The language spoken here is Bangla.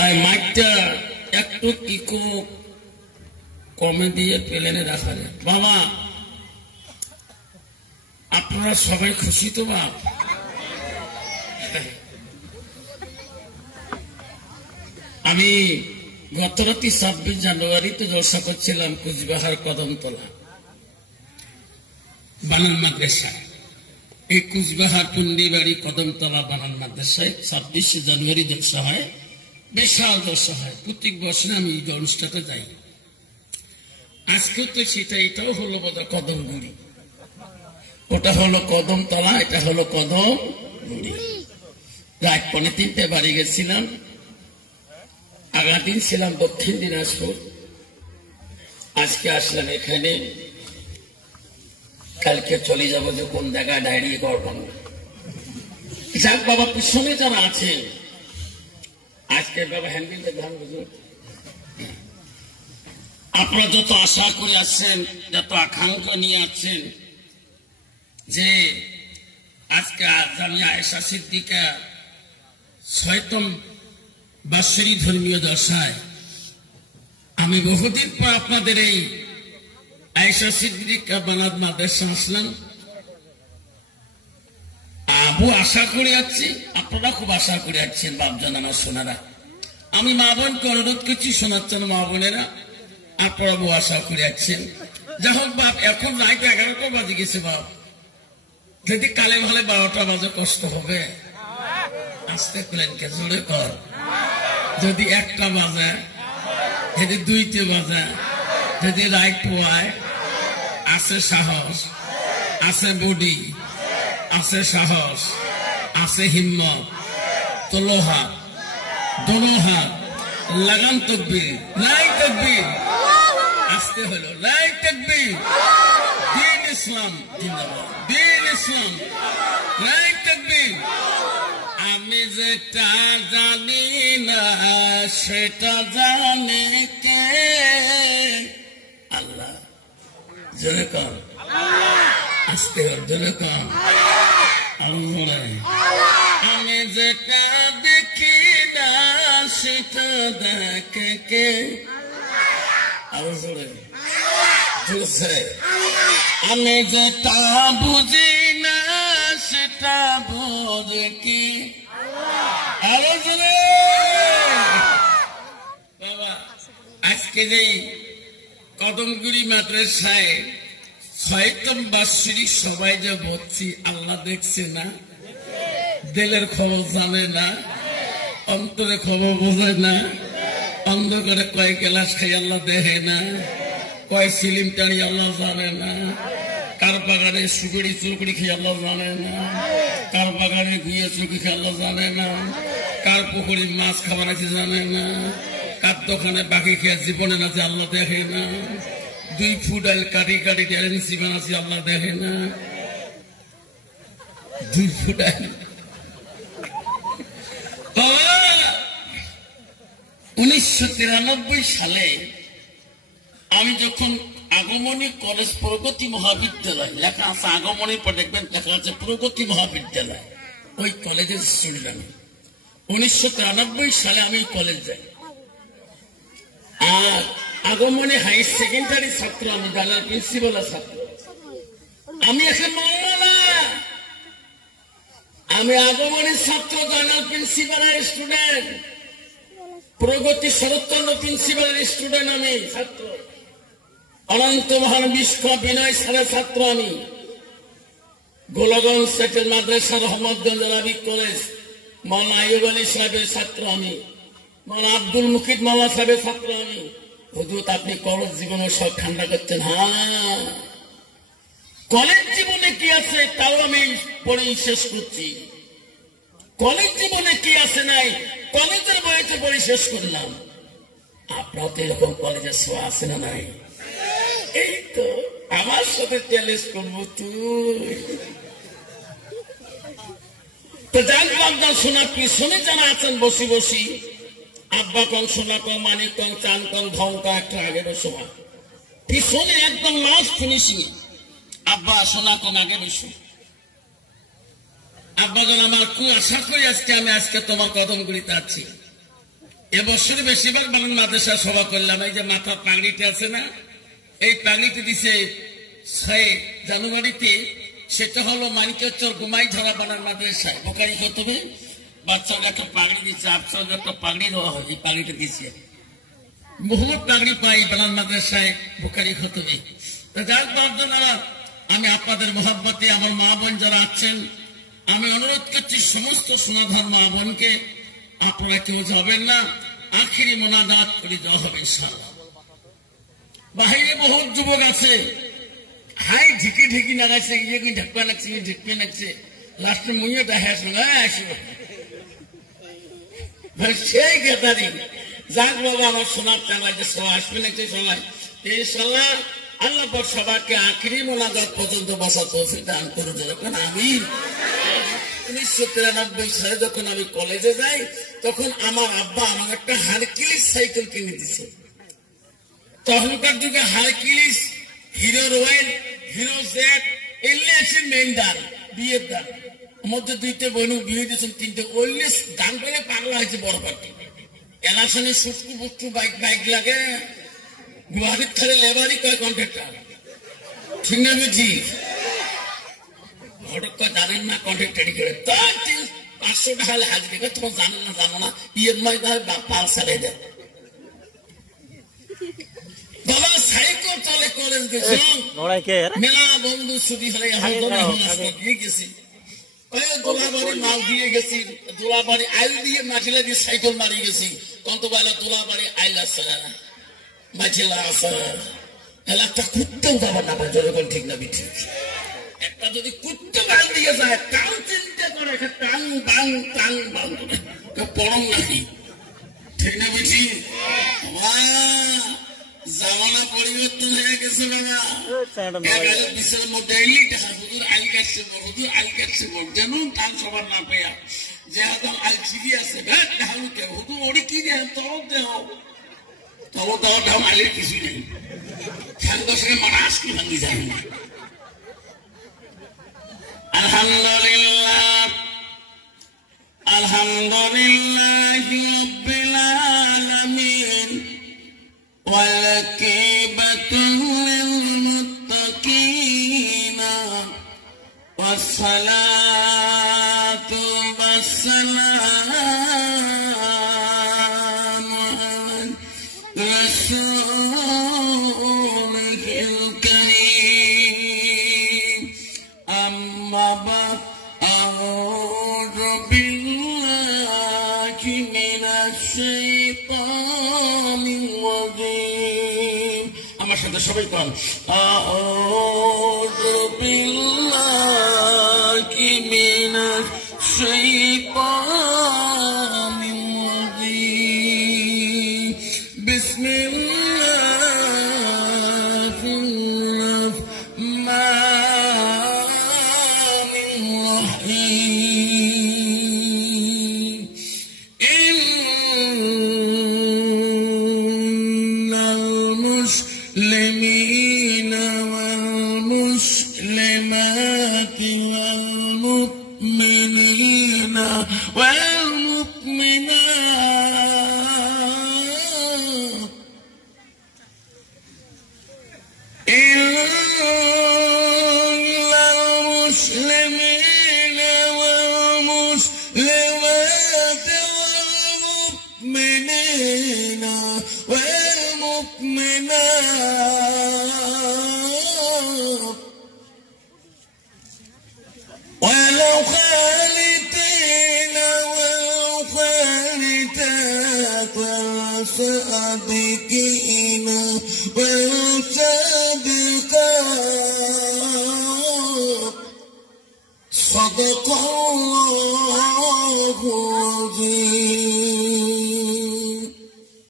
আর মাইকটা একটু ইকো কমে দিয়ে প্লেনে রাখা যায়। বাবা আপনারা সবাই খুশি তো? বাপ আমি গত রাতে 26 জানুয়ারিতে জলসা করছিলাম কুচবিহার কদমতলা বানান মাদ্রাসায়। এই কুচবিহার পুন্ডিবাড়ি কদমতলা বানান মাদ্রাসায় 26 জানুয়ারি জলসা হয়, বিশাল জলসা হয়। প্রত্যেক বছর আমি এই অনুষ্ঠানটা যাই। আজকে তো সেটা, এটাও হলো বোধহয় কদমগুড়ি, ওটা হলো কদমতলা, এটা হলো কদমগুড়ি। রাত 2:45 বাড়ি গেছিলাম। আগামী দিন ছিলাম দক্ষিণ দিনাজপুর, আজকে আসলাম এখানে। কালকে চলে যাবো যে কোন জায়গায় ডায়েরি করবেন। যাক বাবা, পিছনে যারা আছেন আজকে বাবা হ্যান্ডেলটা ধ্যান বুঝুন। আপনারা যত আশা করে আসছেন, যত আকাঙ্ক্ষা নিয়ে আসছেন যে আজকে জামিয়া আয়েশা সিদ্দিকা 6তম বাৎসরিক ধর্মীয় দশায় আমি বহুদিন পর আপনাদের এই আয়েশা সিদ্দিকা বানাত মাদ্রাসা আসলাম। আবু আশা করে যাচ্ছি, আপনারা খুব আশা করে যাচ্ছেন বাপজান আমার সোনারা। আমি মা বোনকে অনুরোধ করছি, শোনাচ্ছেন মা বোনেরা, আপনারা বহু আশা করে যাচ্ছেন। যাই হোক বাপ, এখন রাত 11টা বাজে গেছে বাপ। যদি কালে ভালে 12টা বাজে কষ্ট হবে। আসতে প্লেনকে জোরে কর। যদি 1টা বাজে, যদি 2টে বাজে, যদি রাইট পোয়ায়, আছে সাহস, আছে বডি, আছে সাহস, আছে হিম্মত, তোলো হাত, দোনো হাত, লাগান তকবীর, লাই তকবীর, আসতে হলো লাই তকবীর, দিন ইসলাম জিন্দাবাদ, দিন ইসলাম, লাই তকবীর। আমি যেটা জানি না সেটা জানে কে? আল্লাহ। জোরে কর, আসতে হল, জোরে কর। আমি যেটা দেখি না সেটা দেখে কে? আরো জোরে, জোরে। আমি যেটা বুঝি না সেটা বোঝে কি? আরো জোরে। বাবা আজকে যে কদমগুড়ি মাদ্রাসায় 6তম বাৎসরিক সবাই যে বলছি, আল্লাহ দেখছে না? দিলের খবর জানে না? অন্তরে খবর বোঝে না? অন্ধকারে কয় গ্লাস খাই আল্লাহ দেখে না? কয় সিলিম টাড়ি আল্লাহ জানে না? কার বাগানে সুগড়ি চুরকুড়ি খেয়ে আল্লাহ জানে না? কার বাগানে ঘুয়ে চুকি খেয়ে আল্লাহ জানে না? কার পুকুরি মাছ খাবার আছে জানে না? কার দোকানে বাকি খেয়ে জীবনে না যে আল্লাহ দেখে না? 2 ফুট আইল কাটি কাটি ট্যালেন্সি বানাচ্ছি আল্লাহ দেখে না? 2 ফুট আইল। 1993 সালে আমি যখন আগমনী কলেজ প্রগতি মহাবিদ্যালয়, লেখা আছে আগমনীর পর দেখবেন লেখা আছে প্রগতি মহাবিদ্যালয়, ওই কলেজের স্টুডেন্ট আমি। 1993 সালে আমি কলেজ যাই। আর আগমনী হাই সেকেন্ডারি ছাত্র, আমি জানার প্রিন্সিপালের ছাত্র। আমি এখন মাওলানা, আমি আগমনের ছাত্র, জানার প্রিন্সিপালের স্টুডেন্ট, প্রগতি শরৎচন্দ্র প্রিন্সিপালের স্টুডেন্ট আমি, ছাত্র। অনন্ত মহান বিশ্ব বিনয় সারের ছাত্র আমি। গোলাগঞ্জ সেটের মাদ্রাসা রহমতগঞ্জ আরবিক কলেজ মাওলানা আইয়ুব আলী সাহেবের ছাত্র আমি। মাওলানা আব্দুল মুকিদ মাওলা সাহেবের ছাত্র আমি। হুজুর আপনি কলেজ জীবনে সব ঠান্ডা করছেন। হ্যাঁ, কলেজ জীবনে কি আছে তাও আমি পড়েই শেষ করছি। কলেজ জীবনে কি আছে নাই কলেজের বইতে পড়ে শেষ করলাম। আপনার তো এরকম কলেজের ছোঁয়া আছে না নাই? এই তো আমার সাথে চ্যালেঞ্জ করবো তুই। তো যান বাগদান শোনা পিছনে যারা আছেন বসি বসি, আব্বা কং সোনা কং মানিক কং চান কং ধং কং একটা আগে বসো, পিছনে একদম লাস্ট ফিনিশিং আব্বা সোনা কং আগে বসো। আব্বাগণ আমার খুব আশা করি আজকে আমি তোমার কদমগুলিতে আছি। এবছর বেশিরভাগ বাংলা মাদ্রাসা সভা করলাম। এই যে মাথার পাগড়িটা আছে না, এই পাগড়িতে দিছে 6 জানুয়ারিতে। সেটা হলো মানিকচর গুমাই ধরা বানার মাদ্রাসায় বোকারি খতবে বাচ্চাকে একটা পাগড়ি দিচ্ছে, আপনাদের একটা পাগড়ি দেওয়া হয়, এই পাগড়িটা দিচ্ছে। বহু পাগড়ি পাই বানার মাদ্রাসায় বোকারি খতবে। তা যার বাপজনেরা, আমি আপনাদের মহাব্বতে আমার মা বোন যারা আছেন, আমি অনুরোধ করছি সমস্ত সোনাধার মা বোনকে, আপনারা কেউ যাবেন না, আখিরি মোনাজাত করে দেওয়া হবে ইনশাআল্লাহ। বাহিরে বহু যুবক আছে, হাই ঢিকি ঢিকি নাগাইছে, ইয়ে ঢাকা নাকছে, ঢিকপে নাকছে, লাস্টে মুইও দেখা সঙ্গে আসবো সেই গেতারি। যাক বাবা, আমার সোনার চালায় যে সবাই আসবে নাকি সবাই ইনশাআল্লাহ। আল্লাহ পাক সবাইকে আখিরি মোনাজাত পর্যন্ত বসা তৌফিক দান করে দেবে। কারণ আমি 1993 সালে যখন আমি কলেজে যাই, তখন আমার আব্বা আমাকে একটা হারকিলিস সাইকেল কিনে দিচ্ছে। তখনকার যুগে হারকিলিস, হিরো রয়েল, হিরো জেড এগুলি আছে মেন দান, বিয়ের দান। মধ্যে 2টে বোনু বিয়ে দিয়েছেন, 3টে ওইলিস দান করে পাগলা হয়েছে বড় পার্টি। এলাশনে সুটকু বুটকু বাইক লাগে, গুয়াহাটির খালে লেবারই কয় কন্ট্রাক্টর, ঠিক না বুঝি? হঠাৎ করে জানেন না কন্ট্রাক্টারি করে, তার 500 টাকা হাজির করে, তোমার জানো না ইএমআই পালসারে দেয়। বাবা সাইকেল চলে কলেজ গেছি, মেলা বন্ধু ছুটি হলে দিয়ে গেছি, দোলাবাড়ি মাল দিয়ে গেছি, দোলাবাড়ি আইল দিয়ে মাটিলা দিয়ে সাইকেল মারি গেছি। কন্তবেলা দোলাবাড়ি আইল আছে না, মাটিলা আছে, একটা কুত্তেও যাবার না যখন, ঠিক না ঠিক? একটা যদি কুত্তে বাল দিয়ে যায়, তাও চিন্তা করে টাং বাং টাং বাং পড়ং নাকি, ঠিক না বুঝি? জামানা পরিবর্তন হয়ে গেছে বাবা। বিশ্বের মধ্যে হুজুর আইল কাটছে, হুজুর আইল কাটছে, যেমন টান সবার না পেয়া যে একদম আইল ছিড়ি আছে, হুজুর ওরে কি দেহ তলব দেহ, তলব দেওয়া ঢাম আইলের কিছু নেই, সাড়ে 10 মারা আজকে ভাঙি যায় না। আলহামদুলিল্লাহ, আলহামদুলিল্লাহ রাব্বিল আলামিন, والعاقبة للمتقين، والصلاة والسلام على رسوله الكريم. أما بعد، أعوذ بالله من الشيطان الرجيم. আমার সাথে সবাই কোন আউযু বিল্লাহি মিনাশ শাইতানির রাজীম। বিসমিল্লাহির রাহমানির রাহিম। ইন্নাল মুসলিমিনা ওয়াল মুসলিমাতি ওয়াল মুমিনিনা ওয়াল মুমিনাত ইল্লাল মুসলিমিনা ওয়াল মুসলিমাতি ওয়াল মুমিনিনা ওয়াল মুমিনাত ولو خالتين ولو خالتات وصادقين وصادقات صدق الله